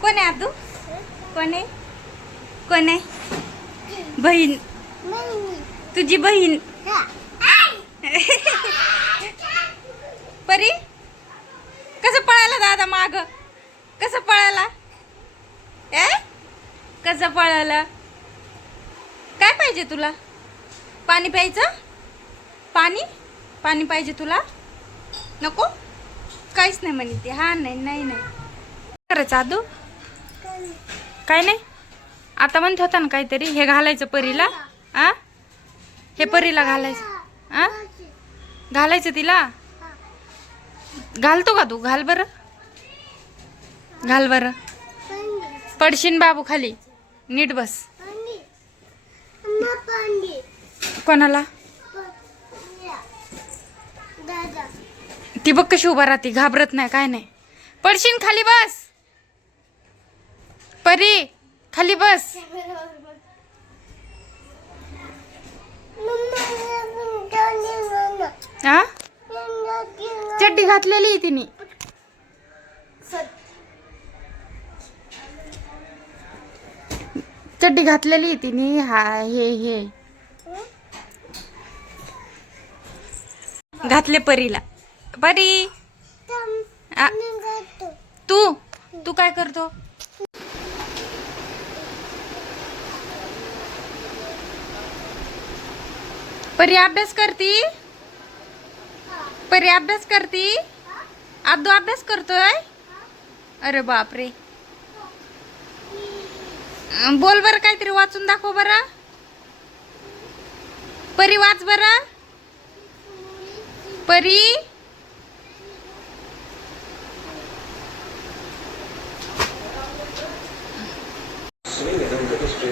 कोण आहे आदू? कोण आहे? कोण आहे? बहीण. तुझी बहीण. परी कसं पळायला दादा माग? कसं पळाला? ए? कसं पळाला? काय पाहिजे तुला? पाणी प्यायचं? पाणी? पाणी पाहिजे तुला? नको? काहीच नाही म्हणे ती. हा नाही नाही नाही. करायचं आदू? काय नाही. आता म्हणत होता ना काहीतरी हे घालायचं परीला. आ? हे परीला घालायचं. आ? घालायचं तिला? घालतो का तू? घाल बरं. घाल बरं. पडशीन बाबू खाली. नीट बस. कोणाला? ती बघ कशी उभा राहते घाबरत नाही काय नाही. पडशीन खाली बस. परी खाली बस. हा चड्डी घातलेली आहे तिने. चड्डी घातलेली आहे तिने हा हे हे. घातले परीला. परी आ, तू तू काय करतो? परी अभ्यास करती? परी अभ्यास करती? आदू अभ्यास करतोय? अरे बापरे. बोल बरं काहीतरी वाचून दाखव बरं. परी वाच बरं. परी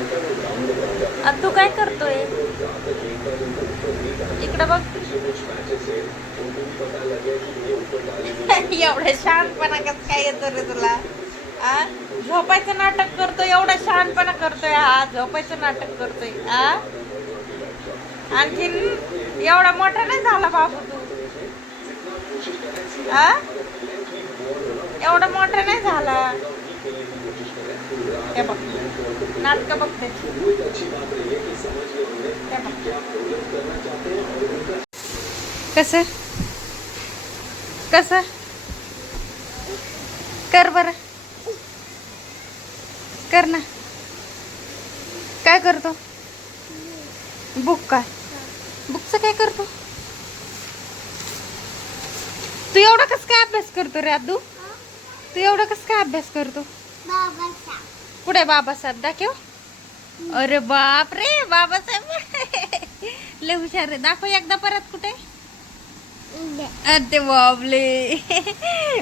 आता तू काय करतोय इकडं बघ एवढं शहाणपणा कस काय येतो रे तुला? आ? झोपायचं नाटक करतोय एवढं शहाणपणा करतोय हा. झोपायचं नाटक करतोय आ? आणखीन एवढा मोठा नाही झाला बाबू तू. आ? एवढा मोठा नाही झाला. हे बघ नाटक बघ. त्याची कसं? कसं? कर बर. कर ना. काय करतो? बुक काय? बुकचं काय करतो? तू एवढा कस काय अभ्यास करतो रे आदू? तू एवढा कस काय अभ्यास करतो? कुठे बाबासाहेब? दाखव. अरे बाप रे बाबासाहेब. लय हुशार रे दाखव एकदा परत कुठे. अरे बाबले.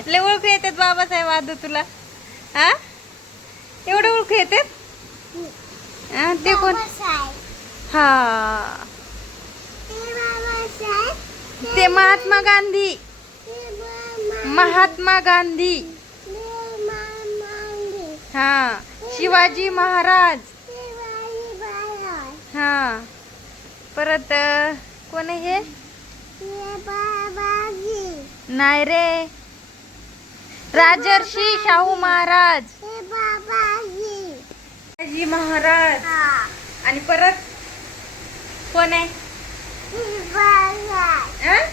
लय ओळखू येतात बाबासाहेब आदू तुला. हा? एवढं ओळखू येतात? ते कोण? हा. ते महात्मा गांधी. महात्मा गांधी. हा शिवाजी महाराज. हा. परत कोण हे? नाही रे. राजर्षी शाहू महाराज. शिवाजी महाराज. आणि परत? कोण आहे? अं?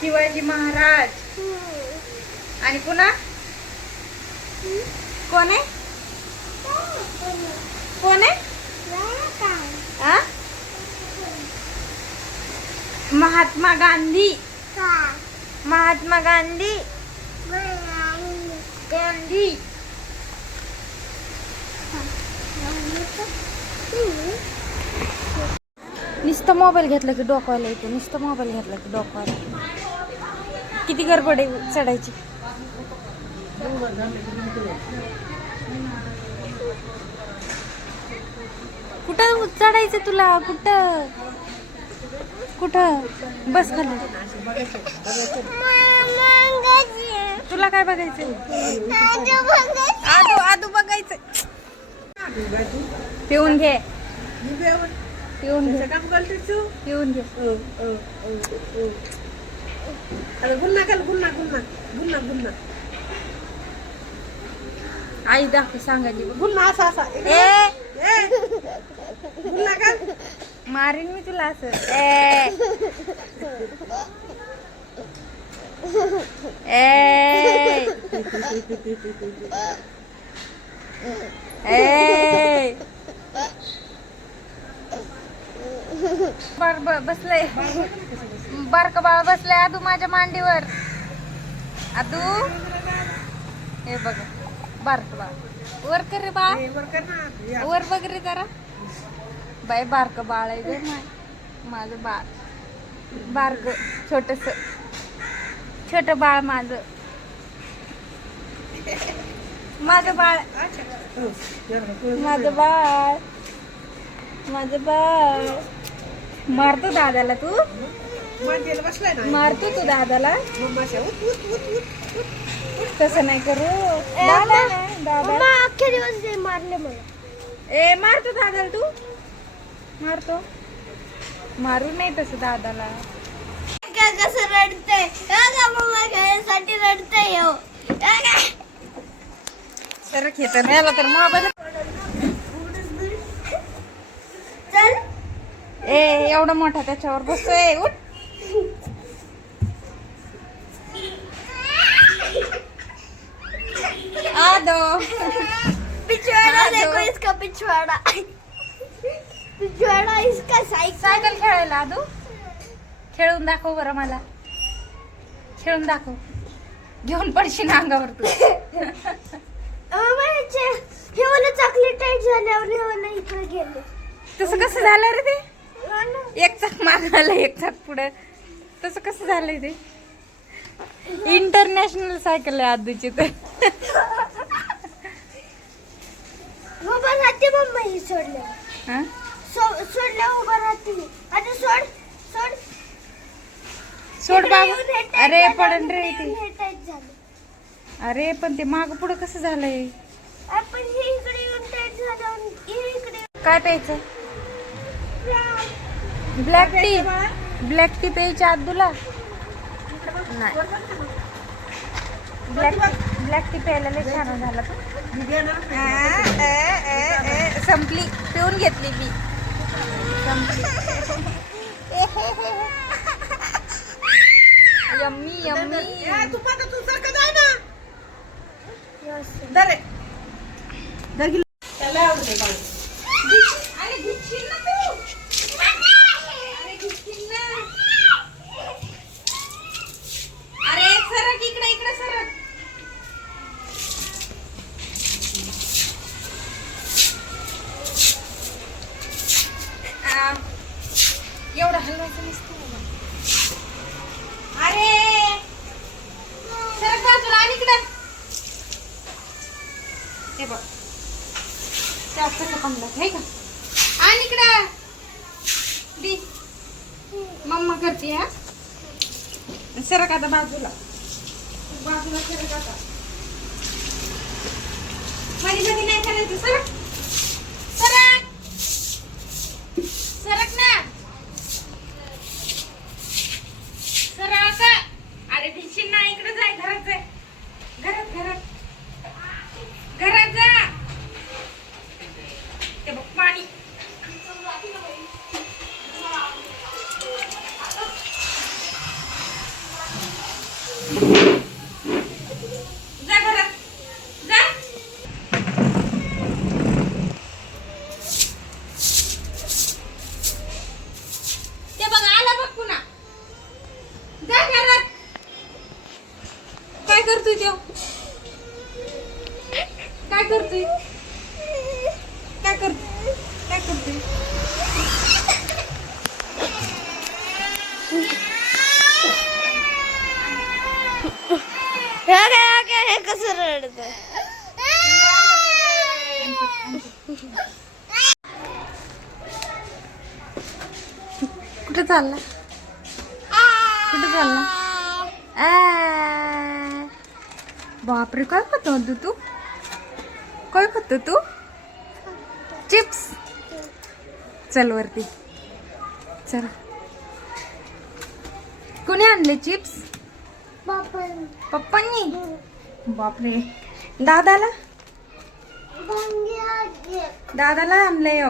शिवाजी महाराज. आणि पुन्हा? कोण आहे? कोण आहे? महात्मा गांधी. महात्मा गांधी. गांधी. नुसतं मोबाईल घेतला की डोकवायला येतो. नुसतं मोबाईल घेतला की डोकवायला किती गडबड आहे चढायची. कुठं चढायचं तुला? कुठं? कुठं? बस खाली. तुला काय बघायचं आदू आदू बघायचं पिऊन घे. पिऊन घे. पिऊन घे. गुन्हा काल गुन्हा गुन्हा गुन्हा गुन्हा आई दाखव सांगायची. पुन्हा असा असा. ए! पुन्हा का मारीन मी तुला असं. ए. बसलंय. बारक बाळ बसलंय आदू माझ्या मांडीवर. आदू. हे बघ बारक बाळ. वर कर रे बाळ. वर बघ रे जरा. बाय बारक बाळ आहे ग माय माझं बाळ. बारक छोटस. छोट बाळ माझं. माझं बाळ. हो. माझं बाळ. माझं बाळ. मारतो दादाला तू? मारतो तू दादाला? तसं नाही करू. दादा अख्खे दिवस मारले मला. ए मारतो दादाला तू? मारतो. मारू नाही तसं दादाला. काय कसं रडतंय? खेळण्यासाठी रडतंय हो? तर खेतर याला तर मोबाईल चल. ए एवढा मोठा त्याच्यावर बसतोय. उठ. आदो. पिछवाड़ा देखो। इसका पिछवाड़ा. सायकल खेळायला आदू? खेळून दाखव बरं मला. खेळून दाखव. घेऊन पडशील अंगावर तू. हे वाला चॉकलेट टाईट झाल्यावर हे इकडे गेले. तसं कसं झालं रे ते. एक चाक मागायला एक चाक पुढे. तसं कसं झालंय ते? इंटरनॅशनल सायकल आहे आदूची तर. उभं राहते मम्मा ही? सोडल्यावर सो- सोडल्यावर उभं राहते ही. आता सोड सोड. सोड बाबा. अरे झालं, पडन रे ते झालं. अरे पण ते माग पुढं कसं झालंय? आपण हे इकडे येऊन टाईट झाल्यावर हे इकडे काय प्यायचं? Black tea. ब्लॅक टी प्यायची आदूला नाही. ब्लॅक टी ब्लॅक टी प्यायला लय छान झाला. संपली. पिऊन घेतली मी. संपली यम्मी यम्मी ए, तू पाहता तू सारखं जाय ना दर रे. दर गेलं. त्याला आवडते बाळ. अरे घेशील ना तू अरे घेशील ना अरे सरक इकडे इकडे सरक आ, एवढं हलवायचं नसतं बाबा. अरे! बाजूला आणि इकडं. हे बघ. जास्त कमलं आहे का? आणि इकडं. दी. मम्मा करते हा. सरक आता बाजूला. बाजूला सरक आता. मध्ये मध्ये नाही करायचं सर सरक सरक ना सरक अरे भिशील ना इकडे जाय घरात जाय घरात घरात घरात जा ते बघ पाणी जा घरात जा ते बघ आला बघ पुन्हा जा घरात काय करतोय तो काय करतोय काय करतोय काय करतोय हे कसं रडतंय? कुठे चालला कुठे चालला आ. बापरे काय खातो अदू तू? काय खातो तू? चिप्स? चल वरती. चल. कोणी आणले चिप्स? बापा पप्पांनी? बापरे. दादाला? दादाला आणलंय.